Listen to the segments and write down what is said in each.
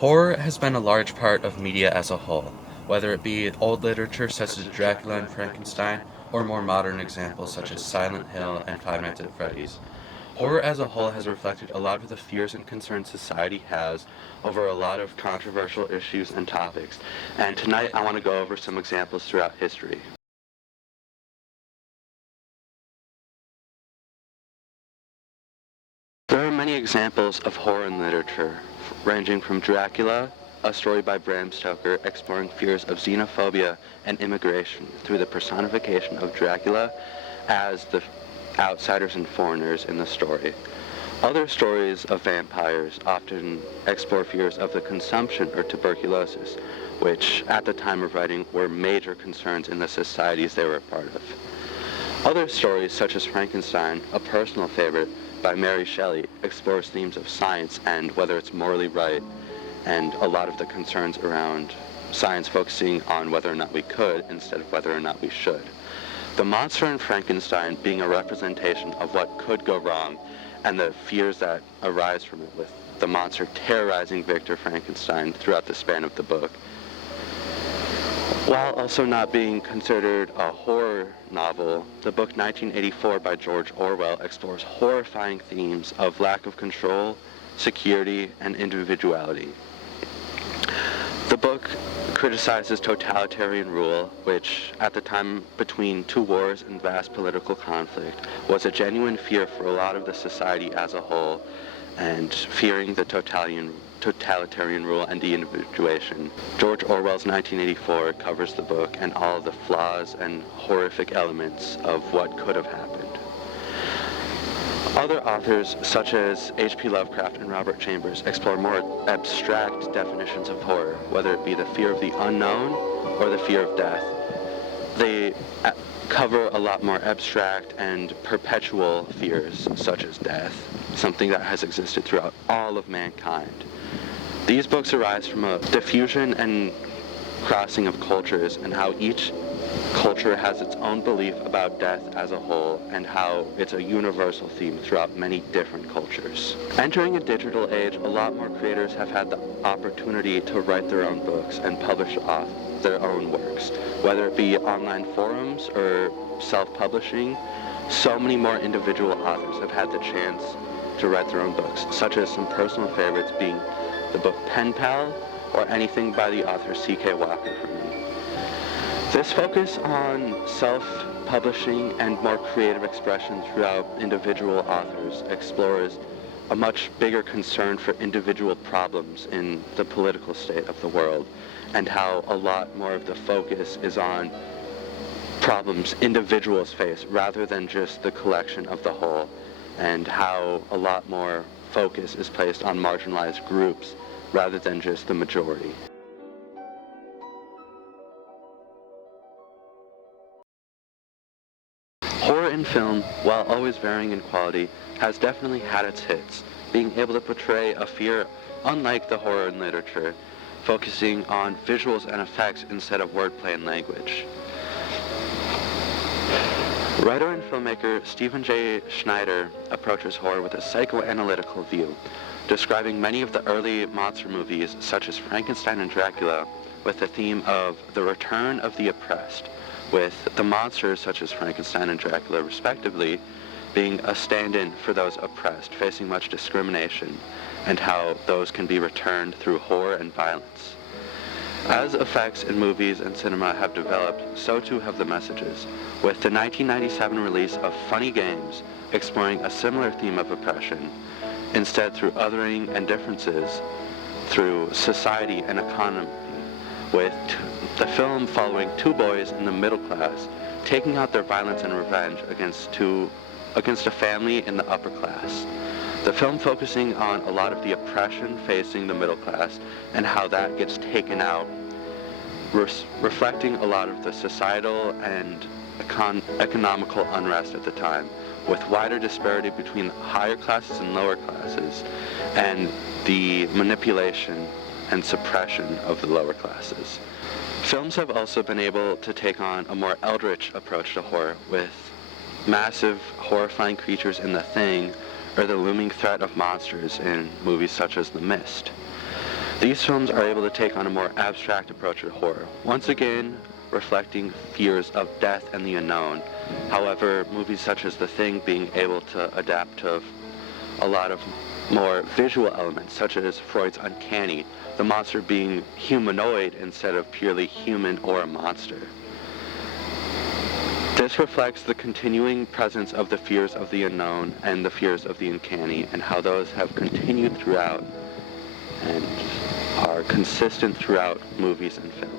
Horror has been a large part of media as a whole, whether it be old literature such as Dracula and Frankenstein, or more modern examples such as Silent Hill and Five Nights at Freddy's. Horror as a whole has reflected a lot of the fears and concerns society has over a lot of controversial issues and topics, and tonight I want to go over some examples throughout history. There are many examples of horror in literature, ranging from Dracula, a story by Bram Stoker exploring fears of xenophobia and immigration through the personification of Dracula as the outsiders and foreigners in the story. Other stories of vampires often explore fears of the consumption or tuberculosis, which at the time of writing were major concerns in the societies they were a part of. Other stories, such as Frankenstein, a personal favorite by Mary Shelley, explores themes of science and whether it's morally right, and a lot of the concerns around science focusing on whether or not we could instead of whether or not we should. The monster in Frankenstein being a representation of what could go wrong and the fears that arise from it, with the monster terrorizing Victor Frankenstein throughout the span of the book. While also not being considered a horror novel, the book 1984 by George Orwell explores horrifying themes of lack of control, security, and individuality. The book criticizes totalitarian rule, which at the time between two wars and vast political conflict was a genuine fear for a lot of the society as a whole, and fearing the totalitarian rule and de-individuation. George Orwell's 1984 covers the book and all of the flaws and horrific elements of what could have happened. Other authors, such as H.P. Lovecraft and Robert Chambers, explore more abstract definitions of horror, whether it be the fear of the unknown or the fear of death. They cover a lot more abstract and perpetual fears, such as death, something that has existed throughout all of mankind. These books arise from a diffusion and crossing of cultures, and how each culture has its own belief about death as a whole, and how it's a universal theme throughout many different cultures. Entering a digital age, a lot more creators have had the opportunity to write their own books and publish off their own works, whether it be online forums or self-publishing. So many more individual authors have had the chance to write their own books, such as some personal favorites being the book Pen Pal or anything by the author C.K. Walker for me. This focus on self-publishing and more creative expression throughout individual authors explores a much bigger concern for individual problems in the political state of the world, and how a lot more of the focus is on problems individuals face rather than just the collection of the whole, and how a lot more focus is placed on marginalized groups rather than just the majority. Horror in film, while always varying in quality, has definitely had its hits, being able to portray a fear unlike the horror in literature, focusing on visuals and effects instead of wordplay and language. Writer and filmmaker Stephen J. Schneider approaches horror with a psychoanalytical view, describing many of the early monster movies, such as Frankenstein and Dracula, with the theme of the return of the oppressed, with the monsters such as Frankenstein and Dracula, respectively, being a stand-in for those oppressed, facing much discrimination, and how those can be returned through horror and violence. As effects in movies and cinema have developed, so too have the messages, with the 1997 release of Funny Games exploring a similar theme of oppression, instead through othering and differences through society and economy, with the film following two boys in the middle class taking out their violence and revenge against a family in the upper class. The film focusing on a lot of the oppression facing the middle class and how that gets taken out, reflecting a lot of the societal and economical unrest at the time, with wider disparity between higher classes and lower classes, and the manipulation and suppression of the lower classes. Films have also been able to take on a more eldritch approach to horror, with massive, horrifying creatures in The Thing, or the looming threat of monsters in movies such as The Mist. These films are able to take on a more abstract approach to horror, once again reflecting fears of death and the unknown. However, movies such as The Thing being able to adapt to a lot of more visual elements, such as Freud's uncanny, the monster being humanoid instead of purely human or a monster. This reflects the continuing presence of the fears of the unknown and the fears of the uncanny, and how those have continued throughout and are consistent throughout movies and film.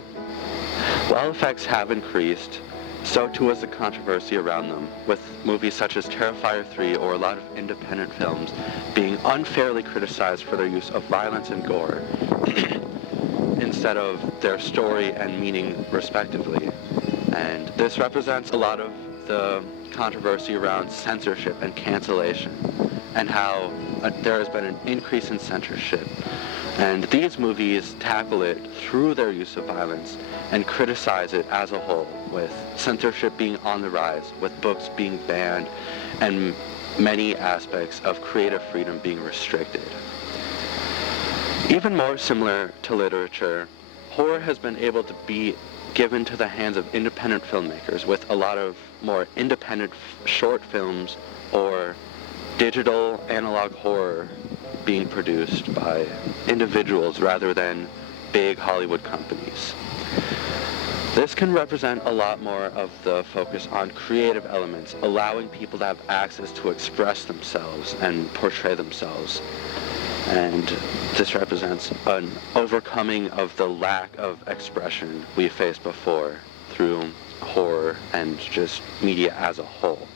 While effects have increased, so too has the controversy around them, with movies such as Terrifier 3 or a lot of independent films being unfairly criticized for their use of violence and gore instead of their story and meaning respectively. And this represents a lot of the controversy around censorship and cancellation, and how there has been an increase in censorship. And these movies tackle it through their use of violence and criticize it as a whole, with censorship being on the rise, with books being banned, and many aspects of creative freedom being restricted. Even more similar to literature, horror has been able to be given to the hands of independent filmmakers, with a lot of more independent short films or digital analog horror being produced by individuals rather than big Hollywood companies. This can represent a lot more of the focus on creative elements, allowing people to have access to express themselves and portray themselves. And this represents an overcoming of the lack of expression we faced before through horror and just media as a whole.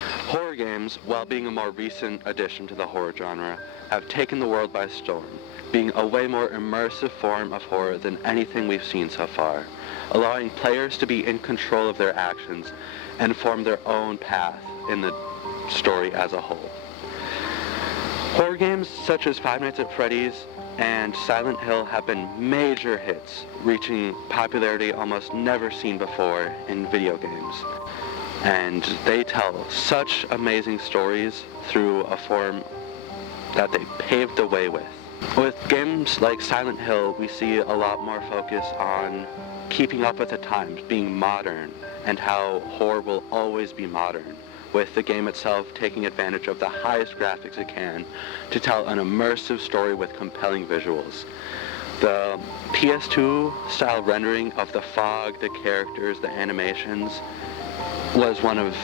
Horror games, while being a more recent addition to the horror genre, have taken the world by storm, being a way more immersive form of horror than anything we've seen so far, allowing players to be in control of their actions and form their own path in the story as a whole. Horror games such as Five Nights at Freddy's and Silent Hill have been major hits, reaching popularity almost never seen before in video games. And they tell such amazing stories through a form that they paved the way with. With games like Silent Hill, we see a lot more focus on keeping up with the times, being modern, and how horror will always be modern, with the game itself taking advantage of the highest graphics it can to tell an immersive story with compelling visuals. The PS2 style rendering of the fog, the characters, the animations was one of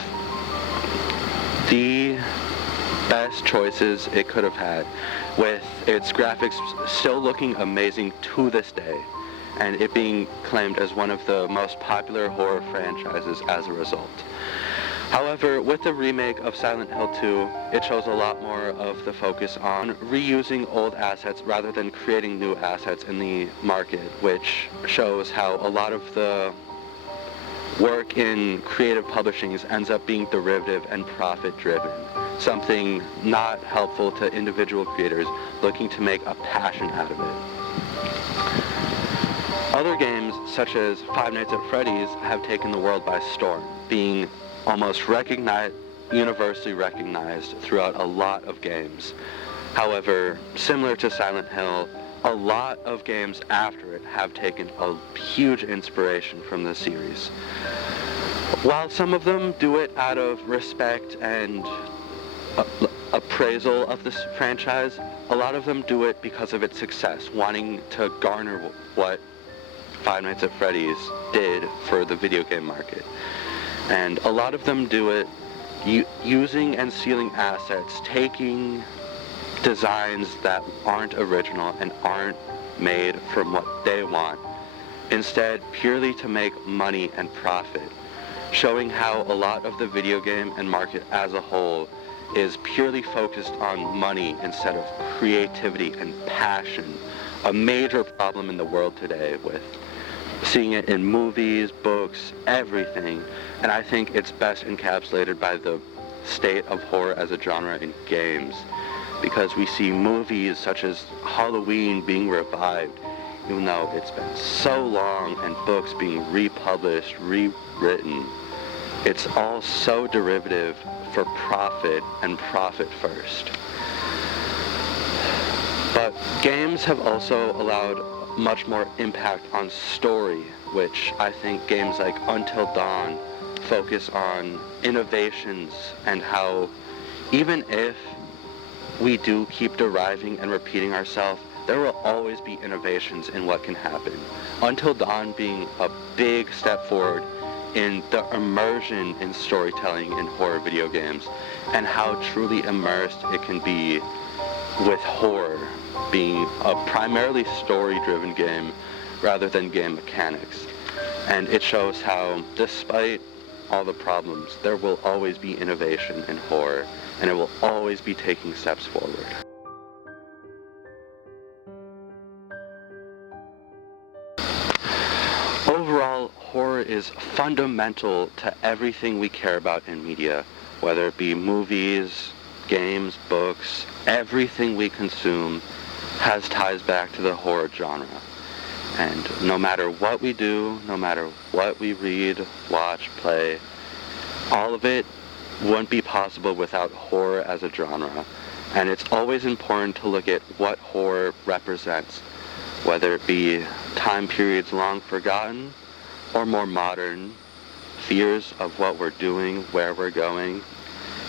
the best choices it could have had, with its graphics still looking amazing to this day, and it being claimed as one of the most popular horror franchises as a result. However, with the remake of Silent Hill 2, it shows a lot more of the focus on reusing old assets rather than creating new assets in the market, which shows how a lot of the work in creative publishing ends up being derivative and profit-driven, something not helpful to individual creators looking to make a passion out of it. Other games, such as Five Nights at Freddy's, have taken the world by storm, being almost universally recognized throughout a lot of games. However, similar to Silent Hill, a lot of games after it have taken a huge inspiration from the series. While some of them do it out of respect and appraisal of this franchise, a lot of them do it because of its success, wanting to garner what Five Nights at Freddy's did for the video game market. And a lot of them do it using and stealing assets, taking designs that aren't original and aren't made from what they want, instead purely to make money and profit, showing how a lot of the video game and market as a whole is purely focused on money instead of creativity and passion, a major problem in the world today with seeing it in movies, books, everything, and I think it's best encapsulated by the state of horror as a genre in games, because we see movies such as Halloween being revived, even though it's been so long, and books being republished, rewritten. It's all so derivative for profit and profit first. But games have also allowed much more impact on story, which I think games like Until Dawn focus on innovations and how even if we do keep deriving and repeating ourselves, there will always be innovations in what can happen. Until Dawn being a big step forward in the immersion in storytelling in horror video games and how truly immersed it can be with horror being a primarily story-driven game rather than game mechanics. And it shows how, despite all the problems, there will always be innovation in horror, and it will always be taking steps forward. Overall, horror is fundamental to everything we care about in media, whether it be movies, games, books, everything we consume has ties back to the horror genre. And no matter what we do, no matter what we read, watch, play, all of it wouldn't be possible without horror as a genre. And it's always important to look at what horror represents, whether it be time periods long forgotten or more modern, fears of what we're doing, where we're going.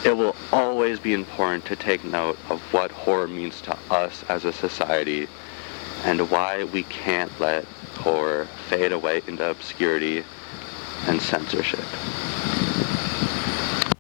It will always be important to take note of what horror means to us as a society and why we can't let horror fade away into obscurity and censorship.